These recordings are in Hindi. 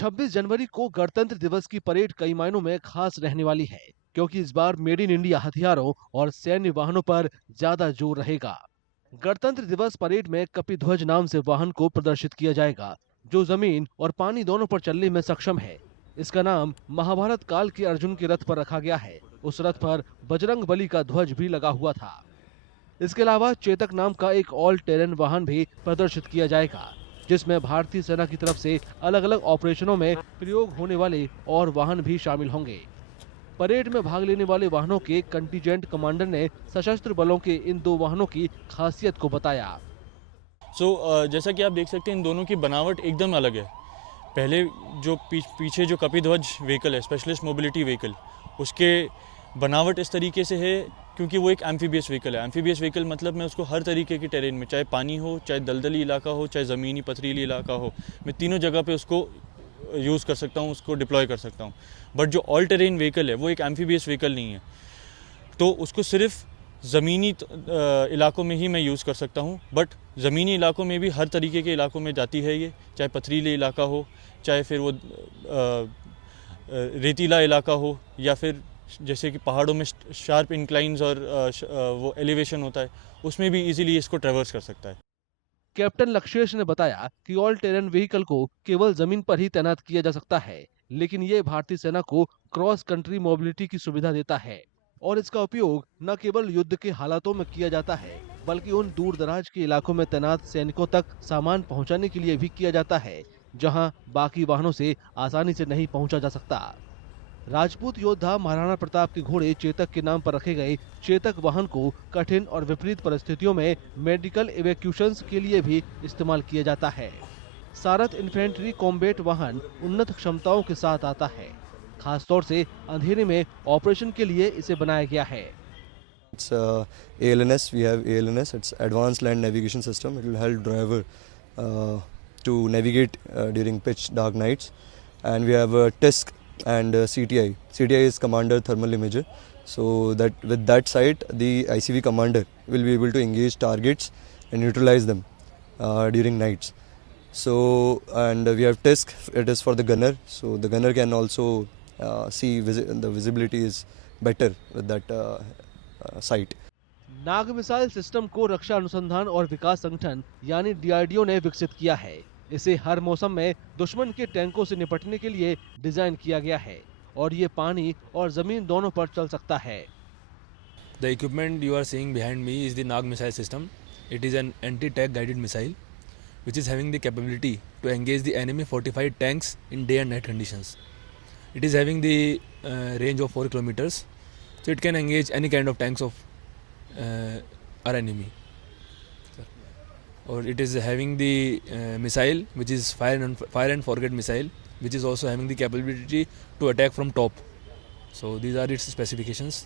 26 जनवरी को गणतंत्र दिवस की परेड कई मायनों में खास रहने वाली है, क्योंकि इस बार मेड इन इंडिया हथियारों और सैन्य वाहनों पर ज्यादा जोर रहेगा। गणतंत्र दिवस परेड में कपिध्वज नाम से वाहन को प्रदर्शित किया जाएगा, जो जमीन और पानी दोनों पर चलने में सक्षम है। इसका नाम महाभारत काल के अर्जुन के रथ पर रखा गया है। उस रथ पर बजरंग बली का ध्वज भी लगा हुआ था। इसके अलावा चेतक नाम का एक ऑल टेरेन वाहन भी प्रदर्शित किया जाएगा, जिसमें भारतीय सेना की तरफ से अलग अलग ऑपरेशनों में प्रयोग होने वाले और वाहन भी शामिल होंगे। परेड में भाग लेने वाले वाहनों के कंटीजेंट कमांडर ने सशस्त्र बलों के इन दो वाहनों की खासियत को बताया। जैसा कि आप देख सकते हैं, इन दोनों की बनावट एकदम अलग है। पहले जो पीछे जो कपिध्वज व्हीकल है, स्पेशलिस्ट मोबिलिटी व्हीकल, उसके बनावट इस तरीके से है क्योंकि वो एक एम्फीबियस व्हीकल है। एम्फीबियस व्हीकल मतलब मैं उसको हर तरीके के टेरेन में, चाहे पानी हो, चाहे दलदली इलाका हो, चाहे ज़मीनी पथरीली इलाका हो, मैं तीनों जगह पे उसको यूज़ कर सकता हूँ, उसको डिप्लॉय कर सकता हूँ। बट जो ऑल टेरेन व्हीकल है वो एक एम्फीबियस व्हीकल नहीं है, तो उसको सिर्फ ज़मीनी इलाकों में ही मैं यूज़ कर सकता हूँ। बट ज़मीनी इलाकों में भी हर तरीके के इलाकों में जाती है ये, चाहे पथरीले इलाका हो, चाहे फिर वो रेतीला इलाका हो, या फिर जैसे कि पहाड़ों में शार्प इंक्लाइंस और वो एलिवेशन होता है, उसमें भी इजीली इसको ट्रैवर्स कर सकता है। कैप्टन लक्षेश ने बताया कि ऑल टेरेन व्हीकल को केवल जमीन पर ही तैनात किया जा सकता है, लेकिन ये भारतीय सेना को क्रॉस कंट्री मोबिलिटी की सुविधा देता है और इसका उपयोग न केवल युद्ध के हालातों में किया जाता है, बल्कि उन दूर दराज के इलाकों में तैनात सैनिकों तक सामान पहुंचाने के लिए भी किया जाता है, जहां बाकी वाहनों से आसानी से नहीं पहुंचा जा सकता। राजपूत योद्धा महाराणा प्रताप के घोड़े चेतक के नाम पर रखे गए चेतक वाहन को कठिन और विपरीत परिस्थितियों में मेडिकल इवैक्यूएशंस के लिए भी इस्तेमाल किया जाता है। सारथ इन्फेंट्री कॉम्बैट वाहन उन्नत क्षमताओं के साथ आता है। खासतौर से अंधेरे में ऑपरेशन के लिए इसे बनाया गया है। It's ALNS. We have ALNS. It's Advanced Land Navigation System. It will help driver to navigate during pitch dark nights. And we have TISC and CTI. CTI is Commander Thermal Imager. So that with that sight, the ICV commander will be able to engage targets and neutralize them during nights. So and we have TISC. It is for the gunner. So the gunner can also see the visibility is better with that site. Nag missile system को रक्षा अनुसंधान और विकास संगठन यानी DRDO ने विकसित किया है। इसे हर मौसम में दुश्मन के टैंकों से निपटने के लिए डिजाइन किया गया है और ये पानी और जमीन दोनों पर चल सकता है। The equipment you are seeing behind me is the Nag missile system. It is an anti-tank guided missile which is having the capability to engage the enemy fortified tanks in day and night conditions. It is having the range of 4 kilometers. So it can engage any kind of tanks of our enemy. Or it is having the missile which is fire and forget missile, which is also having the capability to attack from top. So these are its specifications.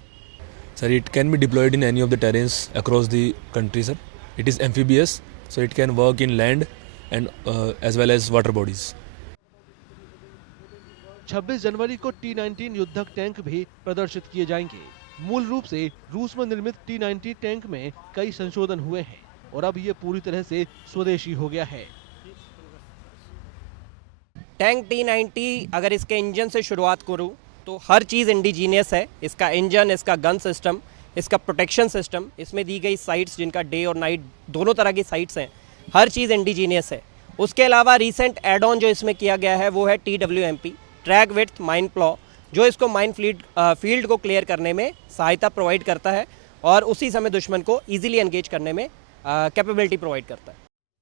Sir, it can be deployed in any of the terrains across the country, sir. It is amphibious, so it can work in land and as well as water bodies. 26 जनवरी को T-19 युद्धक टैंक भी प्रदर्शित किए जाएंगे। मूल रूप से रूस में निर्मित T-90 टैंक में कई संशोधन हुए हैं और अब ये पूरी तरह से स्वदेशी हो गया है। टैंक T-90 अगर इसके इंजन से शुरुआत करूं तो हर चीज़ इंडिजीनियस है। इसका इंजन, इसका गन सिस्टम, इसका प्रोटेक्शन सिस्टम, इसमें दी गई साइट्स जिनका डे और नाइट दोनों तरह की साइट्स हैं, हर चीज़ इंडिजीनियस है। उसके अलावा रीसेंट एड ऑन जो इसमें किया गया है वो है TWMP, track width mine plough, जो इसको माइन फील्ड को क्लियर करने में सहायता प्रोवाइड करता है और उसी समय दुश्मन को इजीली एंगेज करने में कैपेबिलिटी प्रोवाइड करता है।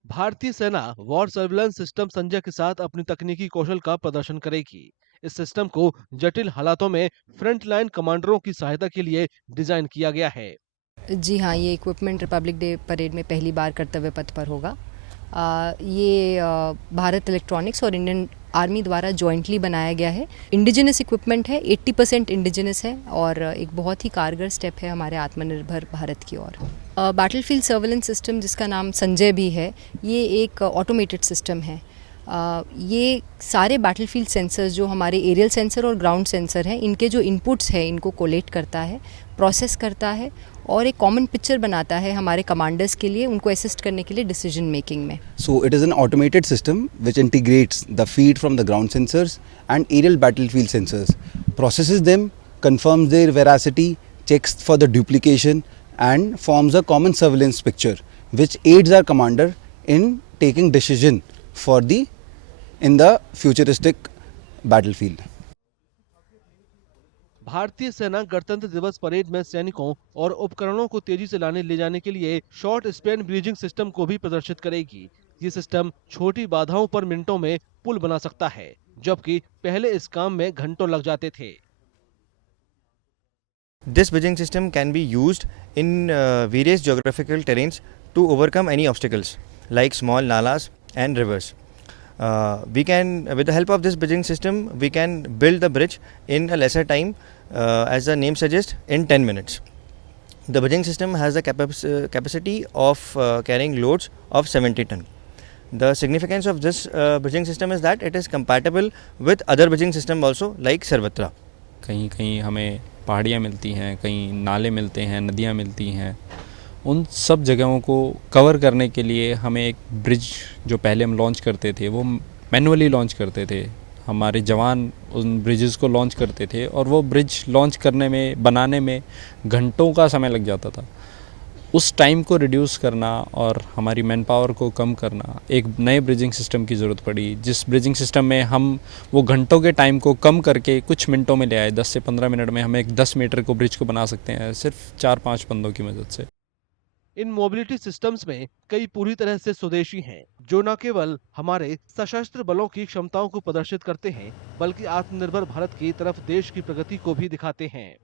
भारतीय सेना वॉर सर्विलांस सिस्टम संजय के साथ अपनी तकनीकी कौशल का प्रदर्शन करेगी। इस सिस्टम को जटिल हालातों में फ्रंट लाइन कमांडरों की सहायता के लिए डिजाइन किया गया है। जी हाँ, ये इक्विपमेंट रिपब्लिक डे परेड में पहली बार कर्तव्य पथ पर होगा। ये भारत इलेक्ट्रॉनिक्स और इंडियन आर्मी द्वारा जॉइंटली बनाया गया है। इंडिजिनस इक्विपमेंट है, 80% इंडिजिनस है और एक बहुत ही कारगर स्टेप है हमारे आत्मनिर्भर भारत की ओर। बैटलफील्ड सर्वेलेंस सिस्टम, जिसका नाम संजय भी है, ये एक ऑटोमेटेड सिस्टम है। ये सारे बैटलफील्ड सेंसर्स जो हमारे एरियल सेंसर और ग्राउंड सेंसर हैं, इनके जो इनपुट्स हैं इनको कोलेक्ट करता है, प्रोसेस करता है और एक कॉमन पिक्चर बनाता है हमारे कमांडर्स के लिए, उनको असिस्ट करने के लिए डिसीजन मेकिंग में। So it is an automated system which integrates the feed from the ground sensors and aerial battlefield sensors, processes them, confirms their veracity, checks for the duplication and forms a common surveillance picture which aids our commander in taking decision for in the futuristic battlefield. भारतीय सेना गणतंत्र दिवस परेड में सैनिकों और उपकरणों को तेजी से लाने ले जाने के लिए शॉर्ट स्पैन ब्रिजिंग सिस्टम को भी प्रदर्शित करेगी। ये सिस्टम छोटी बाधाओं पर मिनटों में पुल बना सकता है, जबकि पहले इस काम में घंटों लग जाते थे। This bridging system can be used in various geographical terrains to overcome any obstacles like small nalas and rivers. We can, with the help of this bridging system, we can build the bridge in a lesser time, as the name suggests, in 10 minutes. The bridging system has the capacity of carrying loads of 70 ton. The significance of this bridging system is that it is compatible with other bridging system also like Sarvatra. कहीं कहीं हमें पहाड़ियाँ मिलती हैं, कहीं नाले मिलते हैं, नदियाँ मिलती हैं। उन सब जगहों को कवर करने के लिए हमें एक ब्रिज, जो पहले हम लॉन्च करते थे वो मैनुअली लॉन्च करते थे, हमारे जवान उन ब्रिजेस को लॉन्च करते थे और वो ब्रिज लॉन्च करने में, बनाने में घंटों का समय लग जाता था। उस टाइम को रिड्यूस करना और हमारी मैन पावर को कम करना, एक नए ब्रिजिंग सिस्टम की ज़रूरत पड़ी, जिस ब्रिजिंग सिस्टम में हम वो घंटों के टाइम को कम करके कुछ मिनटों में ले आए। 10 से 15 मिनट में हम एक 10 मीटर को ब्रिज को बना सकते हैं सिर्फ 4-5 बंदों की मदद से। इन मोबिलिटी सिस्टम्स में कई पूरी तरह से स्वदेशी हैं, जो न केवल हमारे सशस्त्र बलों की क्षमताओं को प्रदर्शित करते हैं, बल्कि आत्मनिर्भर भारत की तरफ देश की प्रगति को भी दिखाते हैं।